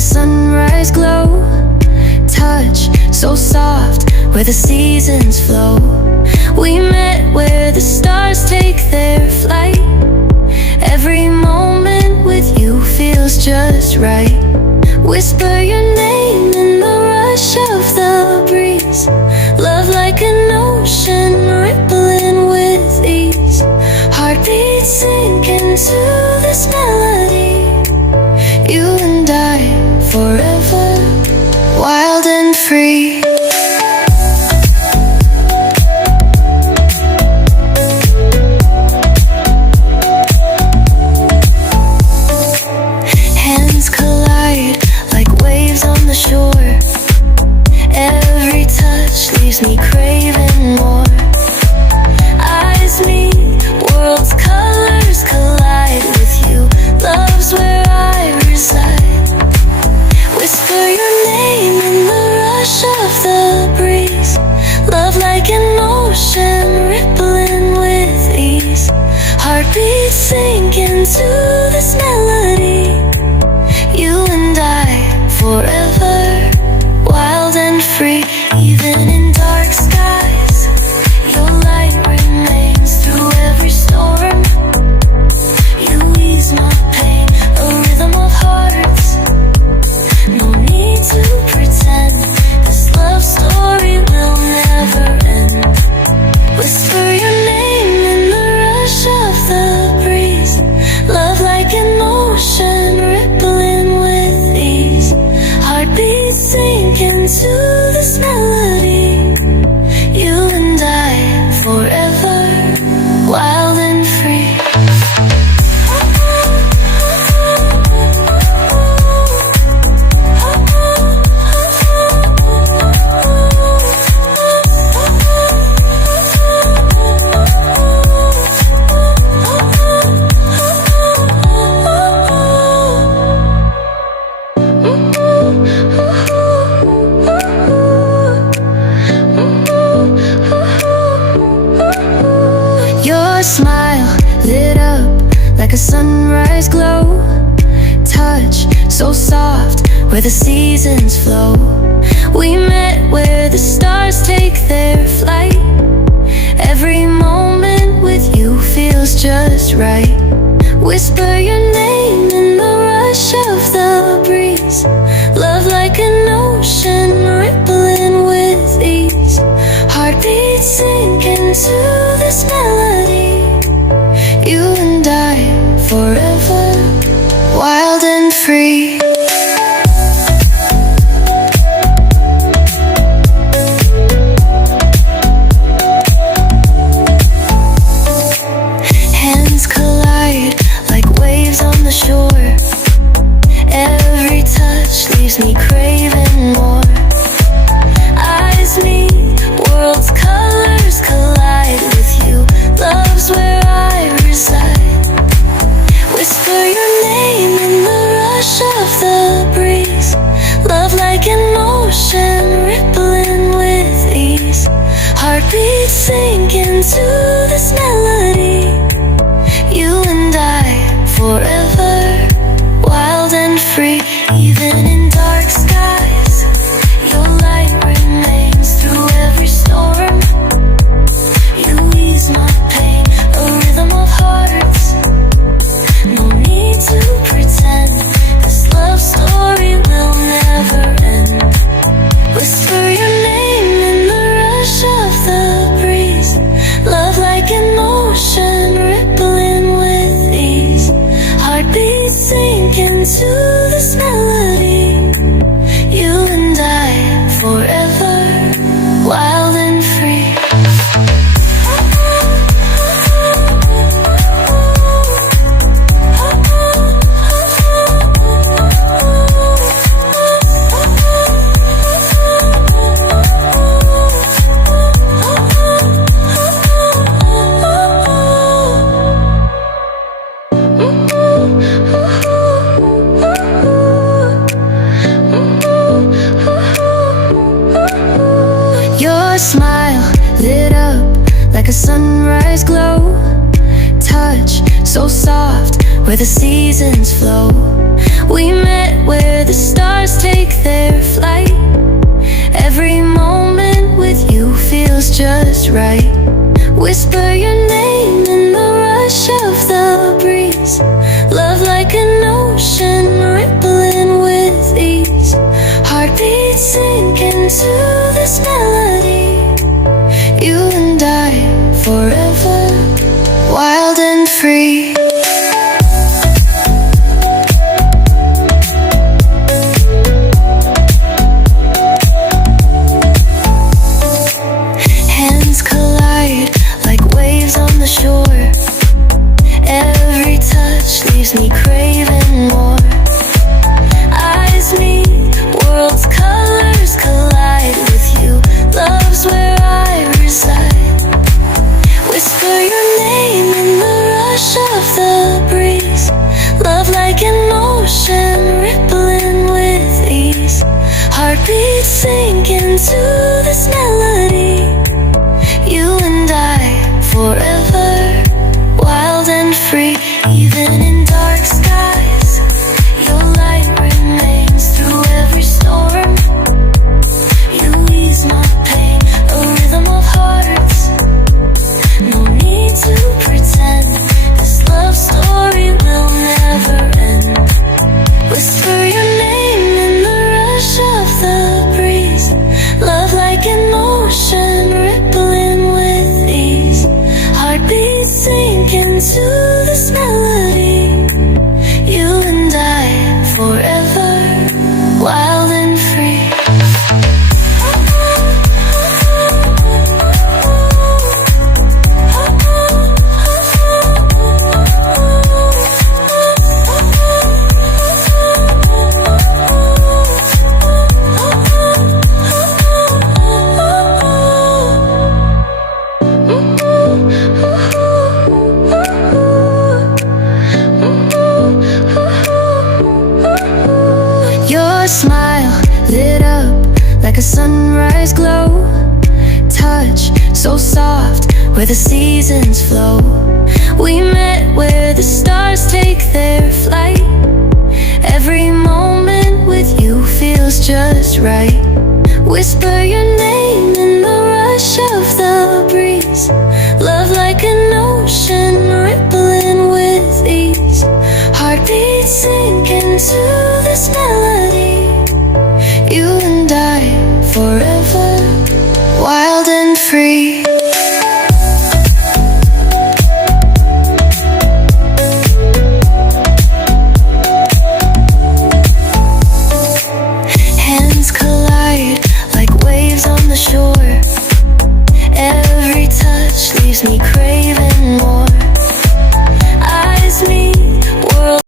a sunrise glow. Touch so soft, where the seasons flow. We met where the stars take their flight. Every moment with you feels just right. Whisper your name in the rush of the breeze. Love like an ocean, rippling with ease. Heartbeats sink into this melody. You and I, forever, wild and free. Hands collide like waves on the shore. Every touch leaves me craving more. Eyes meet, worlds' colors collide with you. Love's where I reside. Whisper your name in the rush of the breeze. Love like an ocean, rippling with ease. Heartbeats sink into this melody. You and I, forever, wild and free. Even in dark skies, your light remains through every storm. You ease my pain, a rhythm of hearts. No need to pretend, this love story will never end. Whisper your name in the rush of the breeze. Love like an ocean, rippling with ease. Heartbeats sink into this melody. You and I, forever, wild and free. Your smile lit up like a sunrise glow. Touch so soft, where the seasons flow. We met where the stars take their flight. Every moment with you feels just right. Whisper your name in the rush of the breeze. Love like an ocean, rippling with ease. Heartbeats sink into this melody. You and I, forever, wild and free. Hands collide like waves on the shore. Every touch leaves me craving more. Eyes meet, worlds' colors collide with you. Love's where I reside. Whisper your name in the rush of the breeze. Love like an ocean, rippling with ease. Heartbeats sink into this melody. You and I, forever, wild and free. Even in dark skies, your light remains through every storm. You ease my pain, a rhythm of hearts. No need to pretend, this love story will never end. Whisper your name in the rush of the breeze. Love like an ocean, rippling with ease. Heartbeats sink into this melody. You and I, forever, wild and free. Smile lit up like a sunrise glow. Touch so soft, where the seasons flow. We met where the stars take their flight. Every moment with you feels just right. Whisper your name in the rush of the breeze. Love like an ocean, rippling with ease. Heartbeats sink into this melody. You and I, forever, wild and free. Hands collide like waves on the shore. Every touch leaves me craving more. Eyes meet, worlds' colors collide with you. Love's where I reside. Whisper your name in the rush of the breeze. Love like an ocean, rippling with ease. Heartbeats sink into this melody. You and I, forever, wild and free. Even in dark skies, your light remains through every storm. You ease my pain, a rhythm of hearts. No need to pretend, this love story will never end. Whisper your name in the rush of the breeze. Love like an ocean, rippling with ease. Heartbeats sink into this melody. You and I, forever, wild and free. Your smile lit up like a sunrise glow. Touch so soft where the seasons flow. We met where the stars take their flight. Every moment with you feels just right. Whisper your name in the rush of the breeze. Love like an ocean, rippling with ease. Heartbeats sink into this melody. You and I, forever, wild and free. Hands collide like waves on the shore. Every touch leaves me crazy.